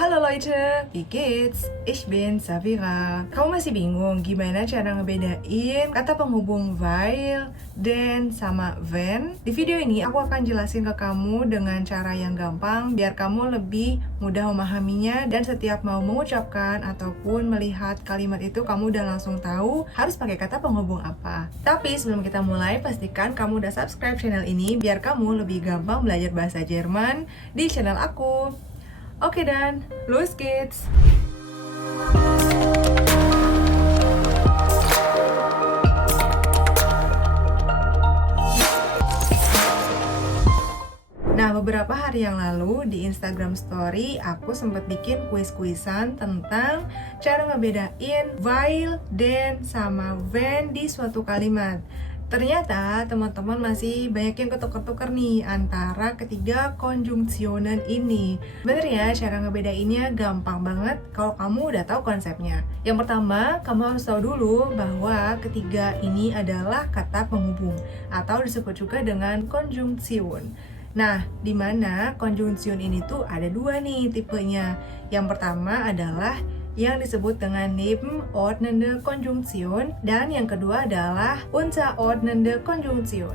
Halo Leute, wie geht's? Ich bin Safira. Kamu masih bingung gimana cara ngebedain kata penghubung weil, den, sama when? Di video ini aku akan jelasin ke kamu dengan cara yang gampang biar kamu lebih mudah memahaminya dan setiap mau mengucapkan ataupun melihat kalimat itu kamu udah langsung tahu harus pakai kata penghubung apa. Tapi sebelum kita mulai, pastikan kamu udah subscribe channel ini biar kamu lebih gampang belajar bahasa Jerman di channel aku. Oke dan, los geht's! Nah, beberapa hari yang lalu di Instagram Story aku sempat bikin kuis-kuisan tentang cara ngebedain weil, den, sama when di suatu kalimat. Ternyata teman-teman masih banyak yang ketukar-tukar nih antara ketiga konjungsionen ini. Bener ya, cara ngebedainnya gampang banget kalau kamu udah tahu konsepnya. Yang pertama, kamu harus tahu dulu bahwa ketiga ini adalah kata penghubung atau disebut juga dengan konjungsion. Nah, di mana konjungsion ini tuh ada dua nih tipenya. Yang pertama adalah yang disebut dengan nebenordnende Konjunktion dan yang kedua adalah unterordnende Konjunktion.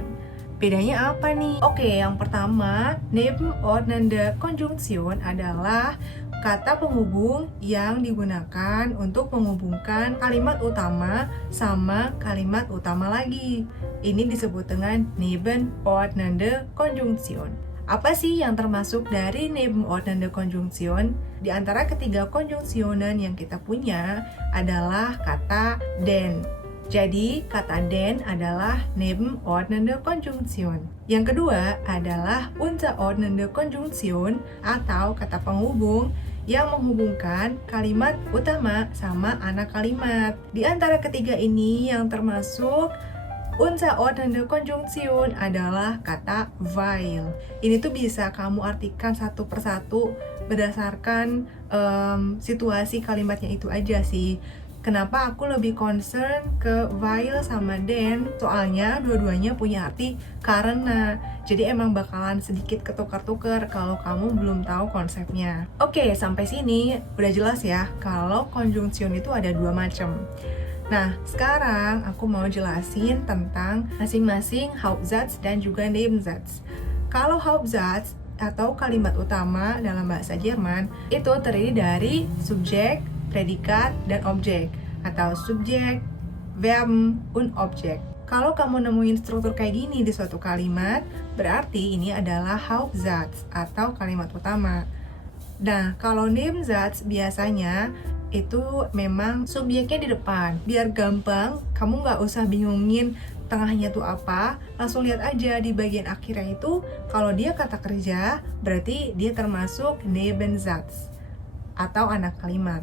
Bedanya apa nih? Oke, yang pertama, nebenordnende Konjunktion adalah kata penghubung yang digunakan untuk menghubungkan kalimat utama sama kalimat utama lagi. Ini disebut dengan nebenordnende Konjunktion. Apa sih yang termasuk dari nebenordnende Konjunktion? Di antara ketiga konjungsionen yang kita punya adalah kata den. Jadi, kata den adalah nebenordnende Konjunktion. Yang kedua adalah unterordnende Konjunktion atau kata penghubung yang menghubungkan kalimat utama sama anak kalimat. Di antara ketiga ini yang termasuk unterordnende Konjunktion adalah kata weil. Ini tuh bisa kamu artikan satu persatu berdasarkan situasi kalimatnya itu aja sih. Kenapa aku lebih concern ke weil sama den? Soalnya dua-duanya punya arti karena. Jadi emang bakalan sedikit ketukar-tukar kalau kamu belum tahu konsepnya. Oke, sampai sini udah jelas ya kalau konjungsion itu ada dua macam. Nah, sekarang aku mau jelasin tentang masing-masing Hauptsatz dan juga Nebensatz. Kalau Hauptsatz atau kalimat utama dalam bahasa Jerman itu terdiri dari subjek, predikat, dan objek atau subjek, Verben, und Objekt. Kalau kamu nemuin struktur kayak gini di suatu kalimat, berarti ini adalah Hauptsatz atau kalimat utama. Nah, kalau Nebensatz biasanya itu memang subjeknya di depan. Biar gampang, kamu nggak usah bingungin tengahnya tuh apa, langsung lihat aja di bagian akhirnya itu, kalau dia kata kerja, berarti dia termasuk Nebensatz atau anak kalimat.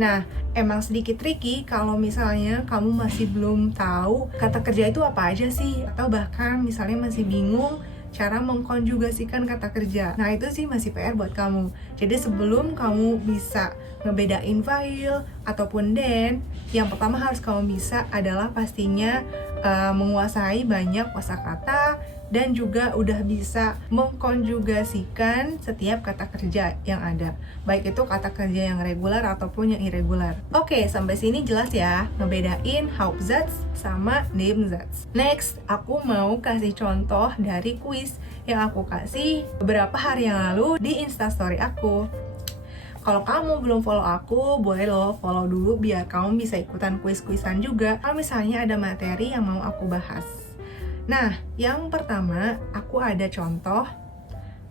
Nah, emang sedikit tricky kalau misalnya kamu masih belum tahu kata kerja itu apa aja sih, atau bahkan misalnya masih bingung cara mengkonjugasikan kata kerja. Nah, itu sih masih PR buat kamu. Jadi sebelum kamu bisa ngebedain weil ataupun den, yang pertama harus kamu bisa adalah pastinya menguasai banyak kosakata dan juga udah bisa mengkonjugasikan setiap kata kerja yang ada, baik itu kata kerja yang reguler ataupun yang irregular. Oke, sampai sini jelas ya ngebedain Hauptsatz sama Nebensatz. Next, aku mau kasih contoh dari kuis yang aku kasih beberapa hari yang lalu di Instastory aku. Kalau kamu belum follow aku, boleh lo follow dulu biar kamu bisa ikutan kuis-kuisan juga kalau misalnya ada materi yang mau aku bahas. Nah, yang pertama, aku ada contoh.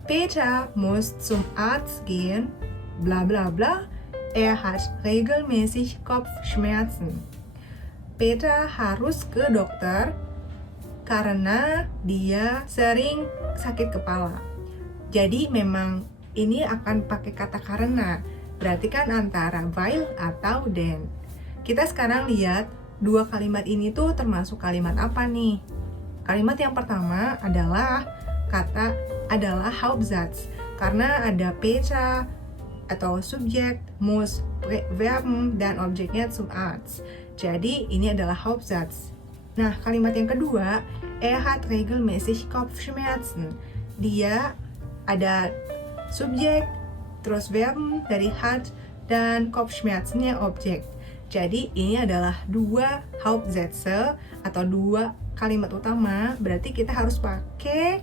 Peter muss zum Arzt gehen, bla bla bla, hat regelmäßig Kopfschmerzen. Peter harus ke dokter karena dia sering sakit kepala. Jadi memang ini akan pakai kata karena, berarti kan antara weil atau den. Kita sekarang lihat dua kalimat ini tuh termasuk kalimat apa nih? Kalimat yang pertama adalah Hauptsatz karena ada Peter atau subjek, muss, Verben, dan objeknya zum Arzt. Jadi ini adalah Hauptsatz. Nah, kalimat yang kedua, hat regelmäßig Kopfschmerzen. Dia ada subjek, terus Verben dari hat, dan Kopfschmerzen-nya objek. Jadi ini adalah dua Hauptsätze atau dua kalimat utama, berarti kita harus pakai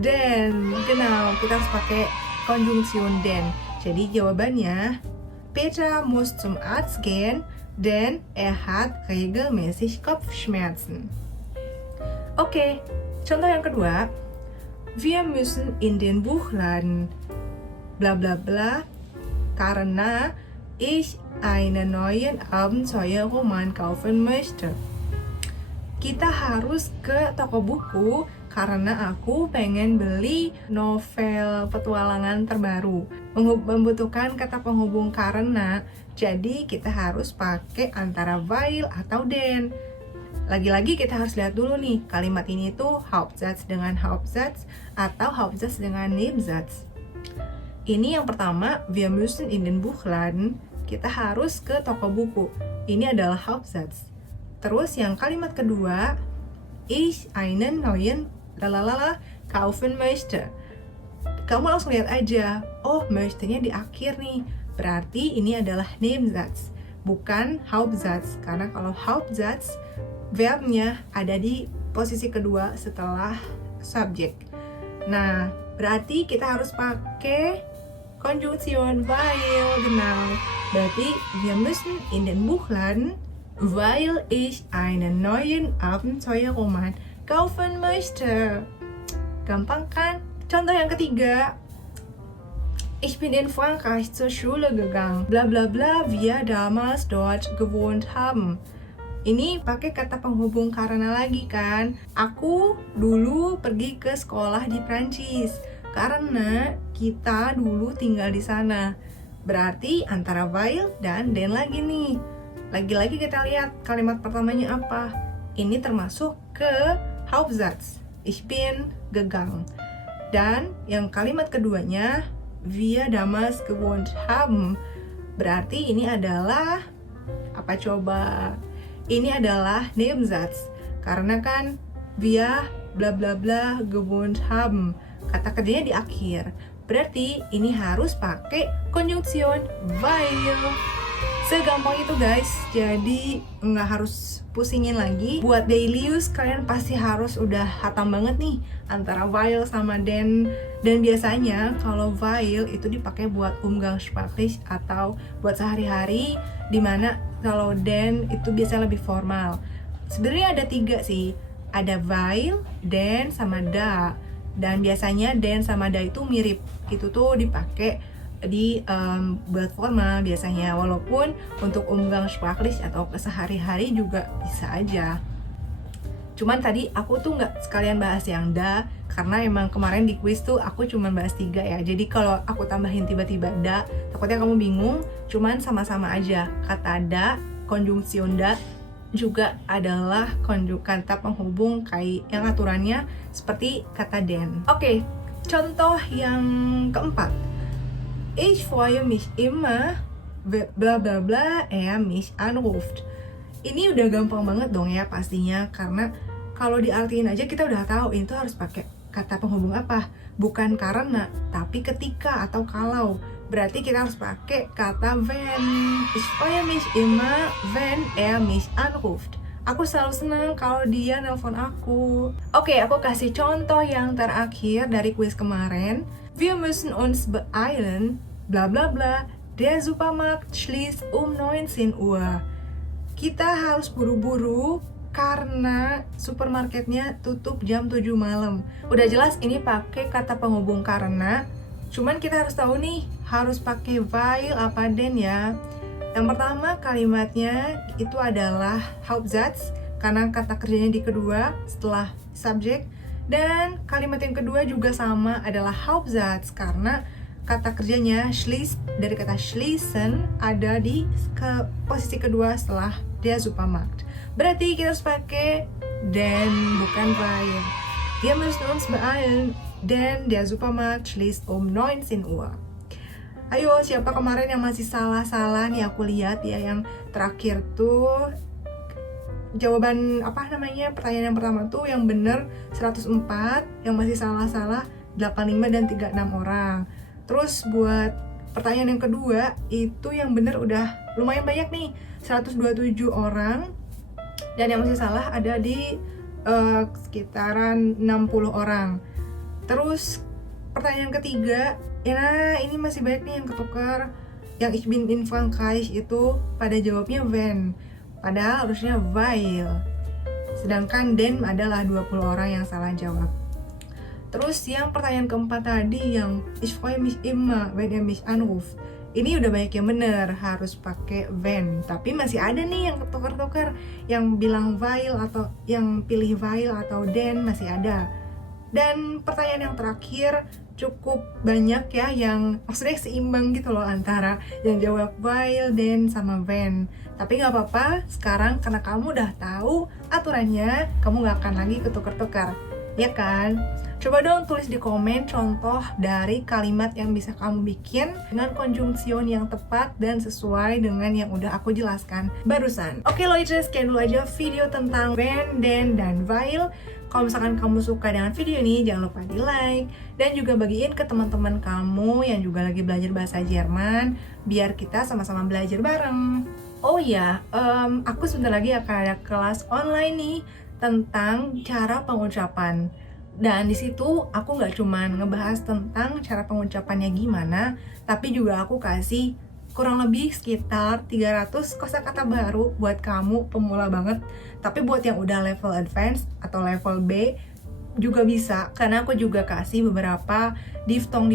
den. Genau, kita harus pakai Konjunktion den. Jadi jawabannya, Peter muss zum Arzt gehen, denn er hat regelmäßig Kopfschmerzen. Oke, contoh yang kedua. Wir müssen in den Buchladen bla bla bla karena ich einen neuen Abenteuerroman kaufen möchte. Kita harus ke toko buku karena aku pengen beli novel petualangan terbaru. Membutuhkan kata penghubung karena, jadi kita harus pakai antara weil atau den. Lagi-lagi kita harus lihat dulu nih, kalimat ini tuh Hauptsatz dengan Hauptsatz atau Hauptsatz dengan Nebensatz. Ini yang pertama, wir müssen in den Buchladen, kita harus ke toko buku. Ini adalah Hauptsatz. Terus yang kalimat kedua, ich einen neuen lalala kaufen möchte. Kamu langsung lihat aja, oh möchte-nya di akhir nih. Berarti ini adalah Nebensatz, bukan Hauptsatz. Karena kalau Hauptsatz, verbnya ada di posisi kedua setelah subjek. Nah, berarti kita harus pakai Konjunktion weil, genau. Berarti wir müssen in den Buchladen, weil ich einen neuen Abenteuerroman kaufen möchte. Gampang kan? Contoh yang ketiga. Ich bin in Frankreich zur Schule gegangen. Bla bla bla, wir damals dort gewohnt haben. Ini pakai kata penghubung karena lagi kan. Aku dulu pergi ke sekolah di Prancis karena kita dulu tinggal di sana. Berarti antara weil dan den lagi nih. Lagi-lagi kita lihat kalimat pertamanya apa. Ini termasuk ke Hauptsatz. Ich bin gegangen. Dan yang kalimat keduanya, wir damals gewohnt haben. Berarti ini adalah apa coba? Ini adalah Nebensatz. Karena kan wir bla bla bla gewohnt haben. Kata kerjanya di akhir. Berarti ini harus pakai Konjunktion weil. Segampang itu guys. Jadi nggak harus pusingin lagi. Buat daily use kalian pasti harus udah hatam banget nih antara weil sama den. Dan biasanya kalau weil itu dipakai buat umgangssprachlich atau buat sehari-hari, dimana kalau den itu biasanya lebih formal. Sebenarnya ada 3 sih. Ada weil, den, sama da. Dan biasanya den sama da itu mirip. Itu tuh dipakai di buat formal biasanya. Walaupun untuk umgangssprachlich atau kesehari-hari juga bisa aja. Cuman tadi aku tuh nggak sekalian bahas yang da, karena emang kemarin di quiz tuh aku cuma bahas 3 ya. Jadi kalau aku tambahin tiba-tiba da, takutnya kamu bingung. Cuman sama-sama aja. Kata da, Konjunktion da juga adalah kata penghubung kayak yang aturannya seperti kata den. Oke, contoh yang keempat. Ich freue mich immer, bla bla bla, er mich anruft. Ini udah gampang banget dong ya pastinya, karena kalau diartiin aja kita udah tahu ini tuh harus pakai kata penghubung apa. Bukan karena, tapi ketika atau kalau. Berarti kita harus pakai kata wenn. Ich freue mich immer, wenn er mich anruft. Aku selalu senang kalau dia nelpon aku. Oke, aku kasih contoh yang terakhir dari kuis kemarin. Wir müssen uns beeilen, bla bla bla. Der Supermarkt schließt um 19 Uhr. Kita harus buru-buru karena supermarketnya tutup jam 7 malam. Udah jelas ini pakai kata penghubung karena. Cuman kita harus tahu nih, harus pakai weil apa den ya. Yang pertama kalimatnya itu adalah Hauptsatz, karena kata kerjanya di kedua setelah subjek. Dan kalimat yang kedua juga sama, adalah Hauptsatz, karena kata kerjanya schließt, dari kata schließen ada di posisi kedua setelah der Supermarkt. Berarti kita harus pakai den, bukan weil. Wir müssen uns beeilen, denn der Supermarkt schließt um 19 Uhr. Ayo, siapa kemarin yang masih salah-salah nih? Aku lihat ya, yang terakhir tuh jawaban pertanyaan yang pertama tuh yang bener 104, yang masih salah-salah 85 dan 36 orang. Terus buat pertanyaan yang kedua, itu yang bener udah lumayan banyak nih, 127 orang. Dan yang masih salah ada di sekitaran 60 orang. Terus pertanyaan ketiga, ya ini masih banyak nih yang ketukar. Yang ich bin in Frankreich itu pada jawabnya Van, padahal harusnya Weil. Sedangkan Den adalah 20 orang yang salah jawab. Terus yang pertanyaan keempat tadi yang ich freue mich immer wenn ihr mich anruft, ini udah banyak yang bener, harus pakai Van. Tapi masih ada nih yang ketukar-tukar, yang bilang Weil atau yang pilih Weil atau Den, masih ada. Dan pertanyaan yang terakhir cukup banyak ya, yang maksudnya seimbang gitu loh antara yang jawab Weil, Den, sama Van. Tapi gak apa-apa, sekarang karena kamu udah tahu aturannya, kamu gak akan lagi ketukar-tukar, ya kan? Coba dong tulis di komen contoh dari kalimat yang bisa kamu bikin dengan konjungsion yang tepat dan sesuai dengan yang udah aku jelaskan barusan. Oke Leute, sekian dulu aja video tentang Van, Den, dan Weil. Kalau misalkan kamu suka dengan video ini, jangan lupa di like dan juga bagiin ke teman-teman kamu yang juga lagi belajar bahasa Jerman, biar kita sama-sama belajar bareng. Oh iya, aku sebentar lagi akan ada kelas online nih tentang cara pengucapan. Dan di situ aku nggak cuman ngebahas tentang cara pengucapannya gimana, tapi juga aku kasih kurang lebih sekitar 300 kosakata baru buat kamu pemula banget. Tapi buat yang udah level advance atau level B juga bisa, karena aku juga kasih beberapa diftong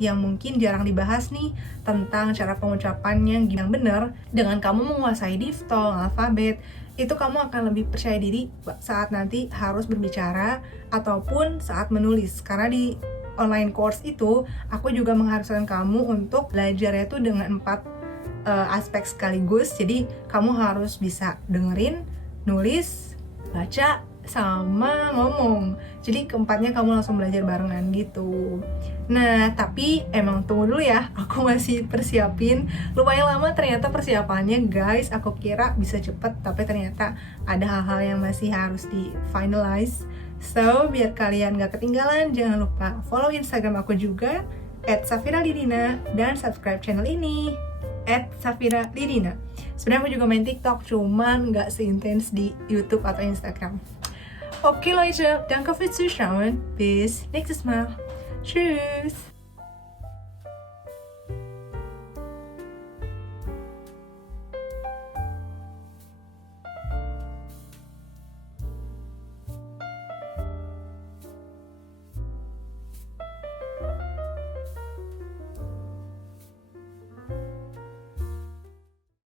yang mungkin jarang dibahas nih tentang cara pengucapannya yang bener. Dengan kamu menguasai diftong, alfabet, itu kamu akan lebih percaya diri saat nanti harus berbicara ataupun saat menulis. Karena di online course itu aku juga mengharuskan kamu untuk belajarnya itu dengan 4 aspek sekaligus. Jadi kamu harus bisa dengerin, nulis, baca, sama ngomong. Jadi keempatnya kamu langsung belajar barengan gitu. Nah, tapi emang tunggu dulu ya, aku masih persiapin. Lumayan lama ternyata persiapannya guys. Aku kira bisa cepet, tapi ternyata ada hal-hal yang masih harus di finalize. So, biar kalian gak ketinggalan, jangan lupa follow Instagram aku juga @safiralidina dan subscribe channel ini @safiralidina. Sebenarnya aku juga main TikTok, cuman gak seintens di YouTube atau Instagram. Okay Leute, danke fürs Zuschauen. Bis nächstes Mal. Tschüss.